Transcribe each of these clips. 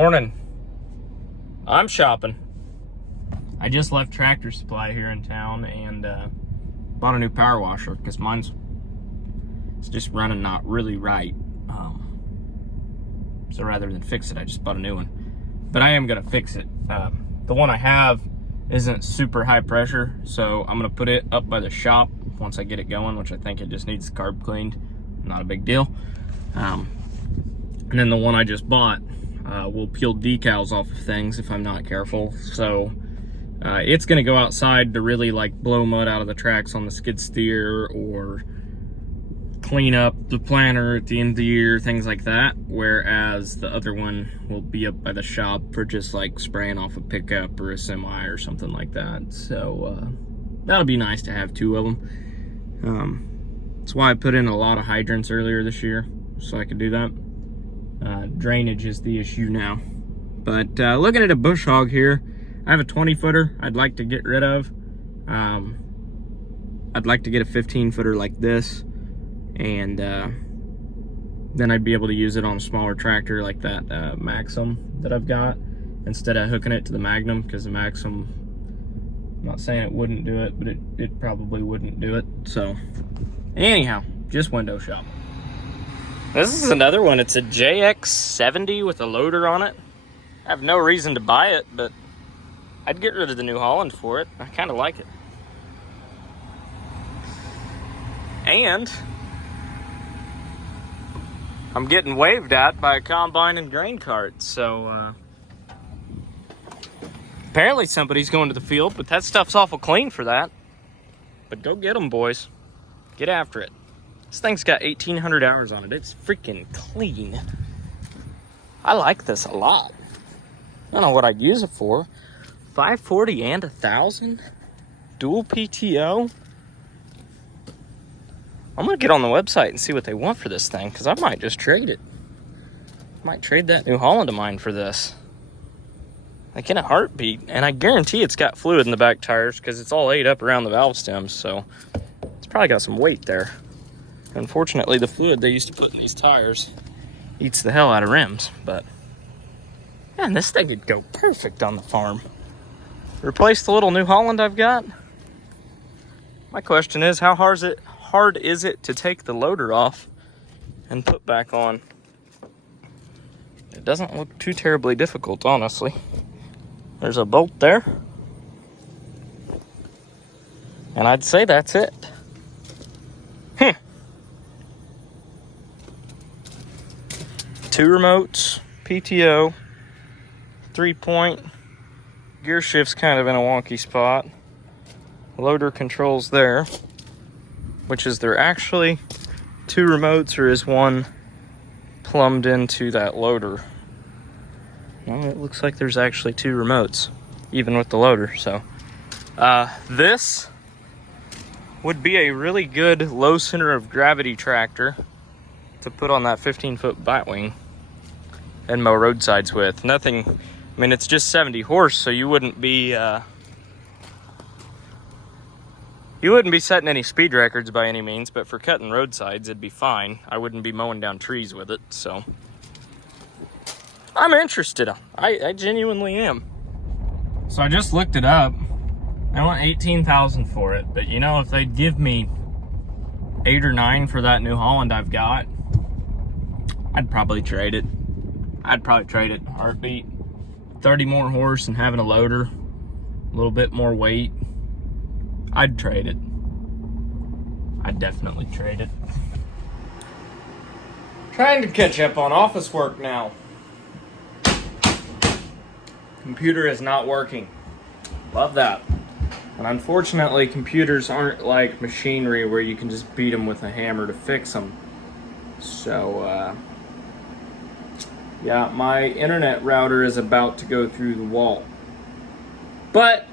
Morning. I'm shopping. I just left Tractor Supply here in town and bought a new power washer because it's just running not really right. So rather than fix it, I just bought a new one. But I am gonna fix it. The one I have isn't super high pressure, so I'm gonna put it up by the shop once I get it going, which I think it just needs the carb cleaned. Not a big deal. And then the one I just bought will peel decals off of things if I'm not careful. So it's gonna go outside to really like blow mud out of the tracks on the skid steer or clean up the planter at the end of the year, things like that. Whereas the other one will be up by the shop for just like spraying off a pickup or a semi or something like that. So that'll be nice to have two of them. That's why I put in a lot of hydrants earlier this year, so I could do that. Drainage is the issue now. But looking at a bush hog here, I have a 20-footer I'd like to get rid of. I'd like to get a 15-footer like this, and then I'd be able to use it on a smaller tractor like that Maxim that I've got, instead of hooking it to the Magnum, because the Maxim, I'm not saying it wouldn't do it, but it probably wouldn't do it. So anyhow, just window shop. This is another one. It's a JX70 with a loader on it. I have no reason to buy it, but I'd get rid of the New Holland for it. I kind of like it. And I'm getting waved at by a combine and grain cart, so apparently somebody's going to the field, but that stuff's awful clean for that. But go get them, boys. Get after it. This thing's got 1,800 hours on it. It's freaking clean. I like this a lot. I don't know what I'd use it for. 540 and 1,000? Dual PTO? I'm gonna get on the website and see what they want for this thing, because I might just trade it. I might trade that New Holland of mine for this. Like in a heartbeat. And I guarantee it's got fluid in the back tires, because it's all ate up around the valve stems, so it's probably got some weight there. Unfortunately, the fluid they used to put in these tires eats the hell out of rims, but man, this thing would go perfect on the farm. Replace the little New Holland I've got. My question is, how hard is it to take the loader off and put back on? It doesn't look too terribly difficult, honestly. There's a bolt there, and I'd say that's it. 2 remotes, PTO, 3-point, gear shift's kind of in a wonky spot. Loader controls there, which is there actually 2 remotes, or is one plumbed into that loader? Well, it looks like there's actually 2 remotes, even with the loader. So this would be a really good low center of gravity tractor to put on that 15-foot batwing and mow roadsides with. Nothing, I mean, it's just 70 horse, so you wouldn't be setting any speed records by any means, but for cutting roadsides, it'd be fine. I wouldn't be mowing down trees with it, so I'm interested. I genuinely am. So I just looked it up. I want $18,000 for it, but you know, if they'd give me 8 or 9 for that New Holland I've got, I'd probably trade it. I'd probably trade it in a heartbeat. 30 more horse and having a loader, a little bit more weight, I'd trade it. I'd definitely trade it. Trying to catch up on office work now. Computer is not working. Love that. And unfortunately, computers aren't like machinery where you can just beat them with a hammer to fix them. So, yeah, my internet router is about to go through the wall. But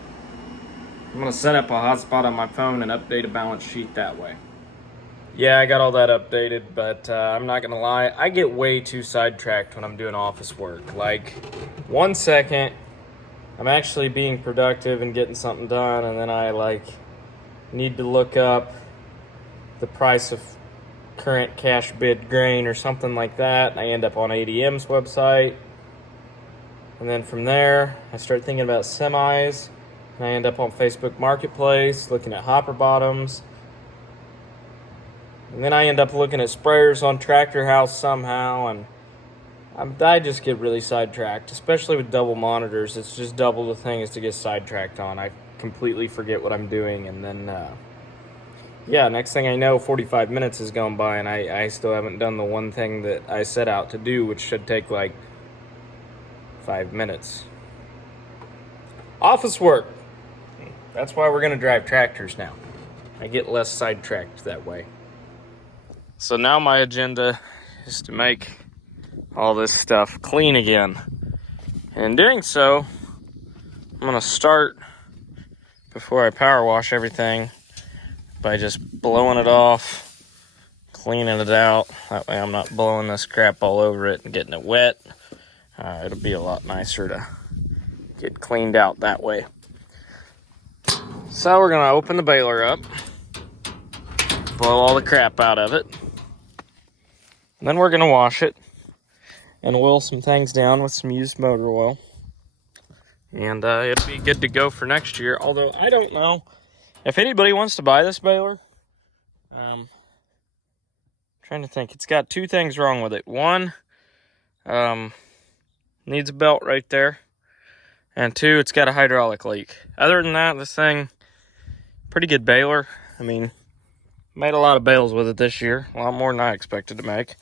I'm gonna set up a hotspot on my phone and update a balance sheet that way. Yeah, I got all that updated, but I'm not gonna lie, I get way too sidetracked when I'm doing office work. Like, 1 second, I'm actually being productive and getting something done, and then I like need to look up the price of current cash bid grain or something like that. I end up on ADM's website. And then from there, I start thinking about semis, and I end up on Facebook Marketplace looking at hopper bottoms. And then I end up looking at sprayers on Tractor House somehow, and I just get really sidetracked, especially with double monitors. It's just double the thing is to get sidetracked on. I completely forget what I'm doing, and then, yeah, next thing I know, 45 minutes has gone by, and I still haven't done the one thing that I set out to do, which should take like 5 minutes. Office work. That's why we're going to drive tractors now. I get less sidetracked that way. So now my agenda is to make all this stuff clean again. And in doing so, I'm going to start, before I power wash everything, by just blowing it off, cleaning it out. That way I'm not blowing this crap all over it and getting it wet. It'll be a lot nicer to get cleaned out that way. So we're going to open the baler up, blow all the crap out of it. And then we're going to wash it and oil some things down with some used motor oil. And it'll be good to go for next year. Although I don't know if anybody wants to buy this baler. Trying to think. It's got two things wrong with it. One, needs a belt right there. And two, it's got a hydraulic leak. Other than that, this thing, pretty good baler. I mean, made a lot of bales with it this year. A lot more than I expected to make.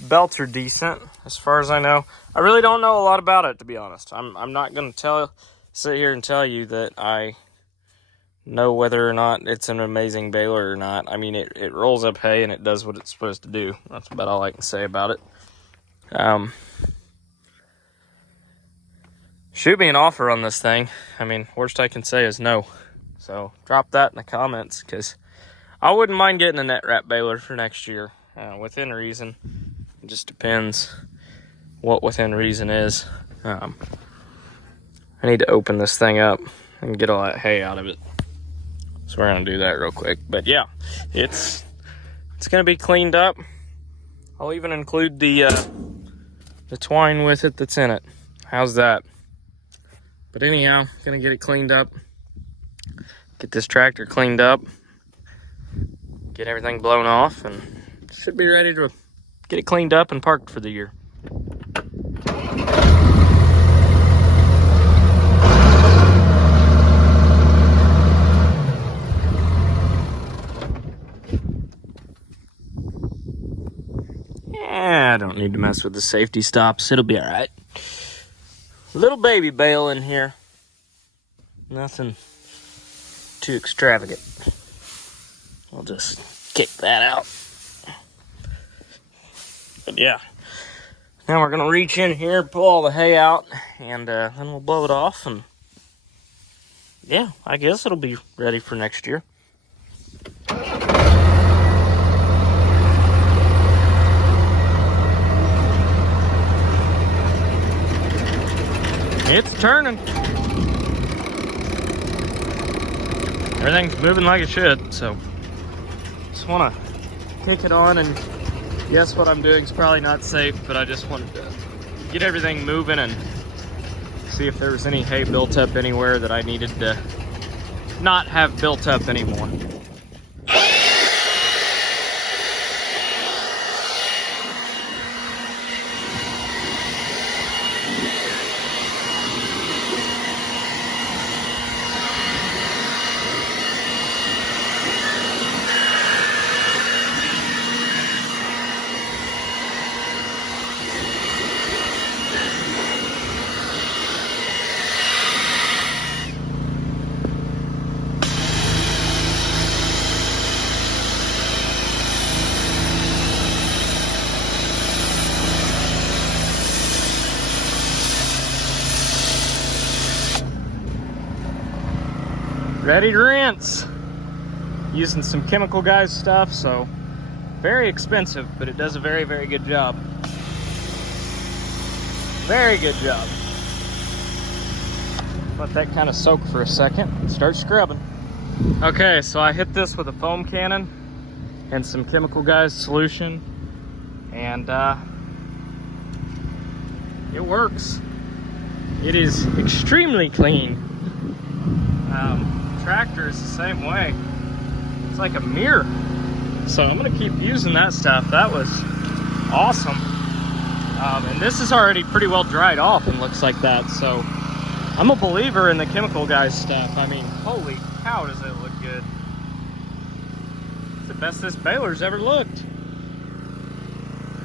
Belts are decent, as far as I know. I really don't know a lot about it, to be honest. I'm not going to sit here and tell you that I know whether or not it's an amazing baler or not. I mean, it rolls up hay and it does what it's supposed to do. That's about all I can say about it. Shoot me an offer on this thing. I mean, worst I can say is no. So drop that in the comments, because I wouldn't mind getting a net wrap baler for next year, within reason. It just depends what within reason is. I need to open this thing up and get all that hay out of it. So we're gonna do that real quick. But yeah, it's gonna be cleaned up. I'll even include the twine with it that's in it. How's that? But anyhow, gonna get it cleaned up. Get this tractor cleaned up. Get everything blown off, and should be ready to get it cleaned up and parked for the year. I don't need to mess with the safety stops. It'll be all right. Little baby bale in here. Nothing too extravagant. I'll just kick that out. But yeah. Now we're going to reach in here, pull all the hay out, and then we'll blow it off. And yeah, I guess it'll be ready for next year. It's turning. Everything's moving like it should, so just want to kick it on. And yes, what I'm doing is probably not safe, but I just wanted to get everything moving and see if there was any hay built up anywhere that I needed to not have built up anymore. Ready to rinse. Using some Chemical Guys stuff, so very expensive, but it does a very, very good job. Very good job. Let that kind of soak for a second and start scrubbing. Okay, so I hit this with a foam cannon and some Chemical Guys solution, and it works. It is extremely clean. Tractor is the same way. It's like a mirror. So I'm gonna keep using that stuff. That was awesome. And this is already pretty well dried off and looks like that. So I'm a believer in the chemical guys stuff. I mean, holy cow, does it look good. It's the best this baler's ever looked.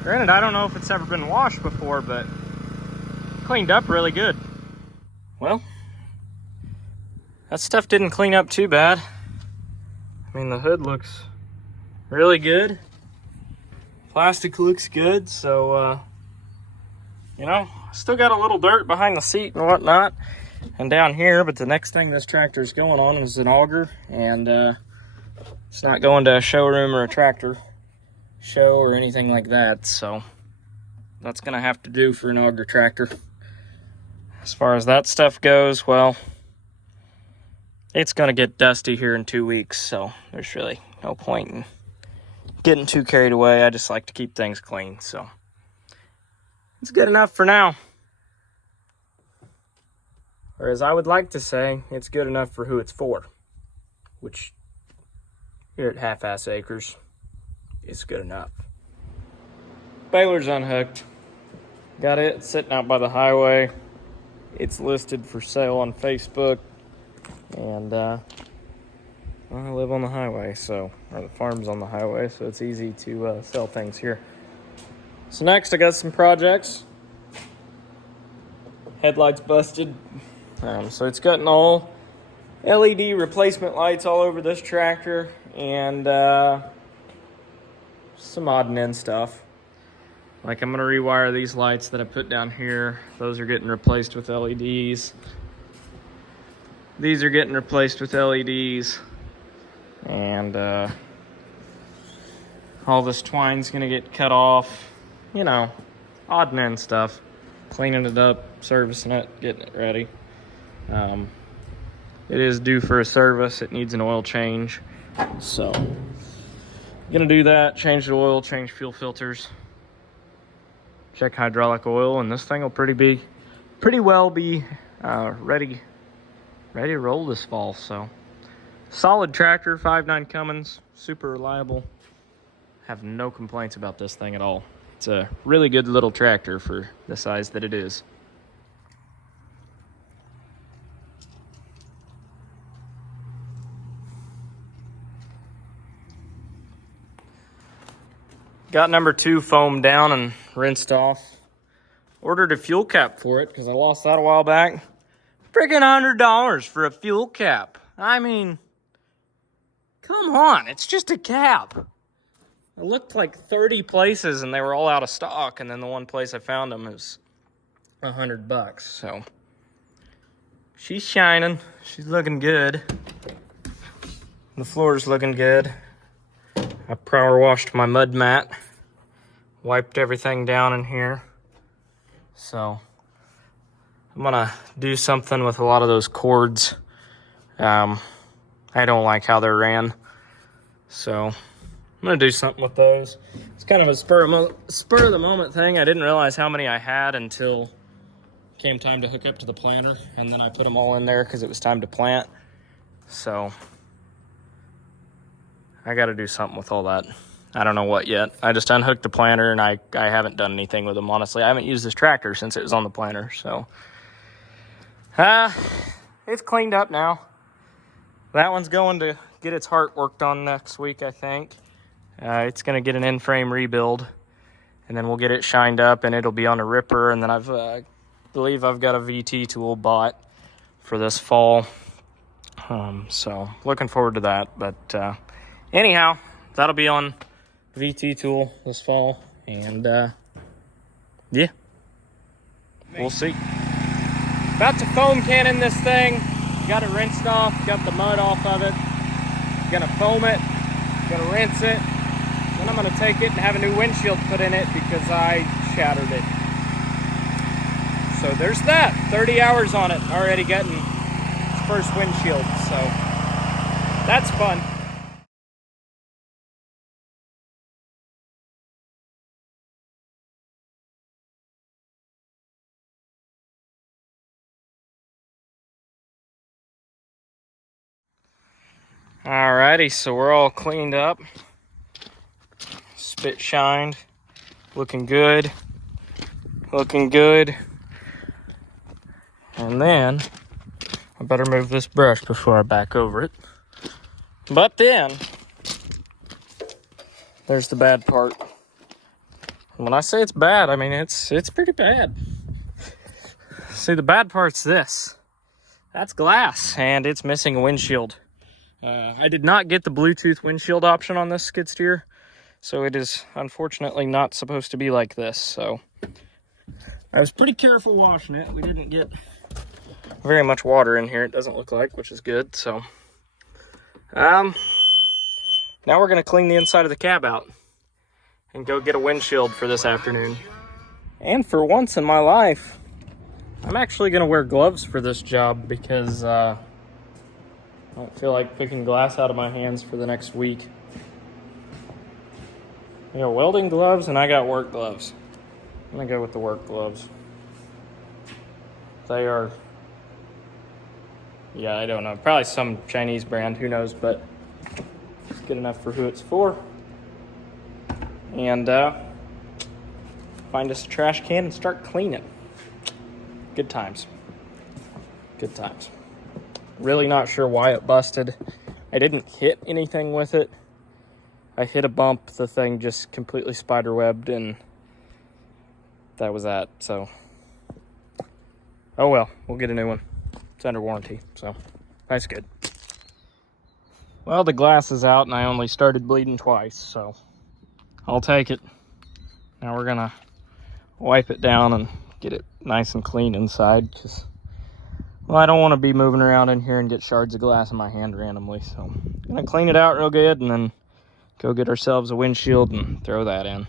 Granted, I don't know if it's ever been washed before, but cleaned up really good. Well, that stuff didn't clean up too bad. I mean, the hood looks really good. Plastic looks good, so, you know, still got a little dirt behind the seat and whatnot and down here, but the next thing this tractor is going on is an auger, and it's not going to a showroom or a tractor show or anything like that, so that's gonna have to do for an auger tractor. As far as that stuff goes, well, it's gonna get dusty here in 2 weeks, so there's really no point in getting too carried away. I just like to keep things clean, so it's good enough for now. Or as I would like to say, it's good enough for who it's for, which here at Half-Ass Acres is good enough. Baler's unhooked. Got it sitting out by the highway. It's listed for sale on Facebook, and I live on the highway, or the farm's on the highway, so it's easy to sell things here. So next, I got some projects. Headlights busted, so it's gotten all LED replacement lights all over this tractor, and some odd and end stuff. Like, I'm gonna rewire these lights that I put down here. Those are getting replaced with LEDs. These are getting replaced with LEDs. And all this twine's gonna get cut off. You know, odd and end stuff. Cleaning it up, servicing it, getting it ready. It is due for a service. It needs an oil change. So, gonna do that, change the oil, change fuel filters. Check hydraulic oil, and this thing will pretty well be ready to roll this fall. So solid tractor, 5.9 Cummins, super reliable. Have no complaints about this thing at all. It's a really good little tractor for the size that it is. Got number 2 foamed down and rinsed off. Ordered a fuel cap for it because I lost that a while back. Freaking $100 for a fuel cap. I mean, come on, it's just a cap. I looked like 30 places and they were all out of stock, and then the one place I found them was $100. So she's shining. She's looking good. The floor's looking good. I power washed my mud mat, wiped everything down in here. So I'm gonna do something with a lot of those cords. I don't like how they're ran, so I'm gonna do something with those. It's kind of a spur of the moment thing. I didn't realize how many I had until it came time to hook up to the planter, and then I put them all in there because it was time to plant. So I got to do something with all that. I don't know what yet. I just unhooked the planter, and I haven't done anything with them, honestly. I haven't used this tractor since it was on the planter, so. It's cleaned up now. That one's going to get its heart worked on next week, I think. It's going to get an in-frame rebuild, and then we'll get it shined up, and it'll be on a ripper, and then I believe I've got a VT tool bought for this fall. So looking forward to that, but anyhow, that'll be on VT tool this fall, and yeah, we'll see. About to foam cannon this thing. Got it rinsed off, got the mud off of it. Gonna foam it, gonna rinse it. Then I'm gonna take it and have a new windshield put in it because I shattered it. So there's that. 30 hours on it, already getting its first windshield, so that's fun. Alrighty, so we're all cleaned up. Spit shined. Looking good. Looking good. And then I better move this brush before I back over it. But then there's the bad part. When I say it's bad, I mean it's pretty bad. See, the bad part's this. That's glass, and it's missing a windshield. I did not get the Bluetooth windshield option on this skid steer, so it is unfortunately not supposed to be like this. So I was pretty careful washing it. We didn't get very much water in here, it doesn't look like, which is good. So now we're gonna clean the inside of the cab out and go get a windshield for this afternoon. And for once in my life, I'm actually gonna wear gloves for this job because I don't feel like picking glass out of my hands for the next week. I got welding gloves and I got work gloves. I'm gonna go with the work gloves. They are, yeah, I don't know, probably some Chinese brand, who knows, but it's good enough for who it's for. And find us a trash can and start cleaning. Good times. Good times. Really not sure why it busted. I didn't hit anything with it. I hit a bump, the thing just completely spiderwebbed, and that was that. So, oh well, we'll get a new one. It's under warranty, so that's good. Well, the glass is out and I only started bleeding twice, so I'll take it. Now we're gonna wipe it down and get it nice and clean inside, because, well, I don't want to be moving around in here and get shards of glass in my hand randomly. So I'm gonna clean it out real good and then go get ourselves a windshield and throw that in.